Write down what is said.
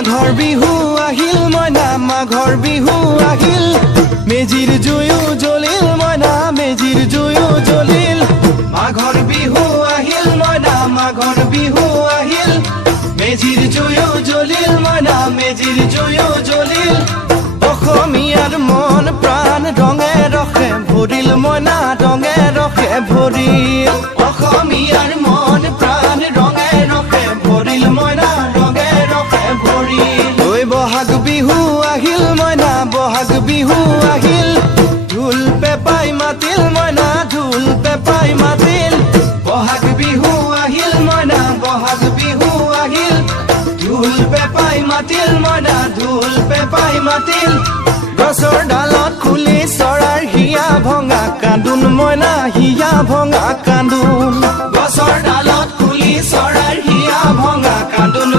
মাঘৰ বিহু আহিল মইনা মাঘৰ বিহু আহিল মেজিৰ জুয়ো জ্বলিল মইনা মেজিৰ জুয়ো জ্বলিল মাঘৰ বিহু আহিল মইনা মাঘৰ বিহু আহিল মেজিৰ জুয়ো জ্বলিল মইনা মেজিৰ জুয়ো জ্বলিল অসমীয়াৰ মন প্ৰাণ ৰঙে ৰখে ভৰিল মইনা ৰঙে ৰখে ভৰিল অসমীয়াৰ মন প্ৰাণ ৰঙে ৰখে ভৰিল মইনা ৰঙে ৰখে ভৰিল ঐ বহাগ বিহু আহিল মইনা বহাগ বিহু আহিল ঢোল পেপাই মাতিল মইনা ঢোল পেপাই মাতিল বহাগ বিহু আহিল মইনা বহাগ বিহু আহিল ঢোল পেপাই মাতিল মইনা ঢোল পেপাই মাতিল গছৰ ডালত খুলি চৰাৰ হিয়া ভঙা কান্দোন মইনা হিয়া ভঙা কান্দোন গছৰ ডালত খুলি চৰাৰ হিয়া ভঙা কান্দোন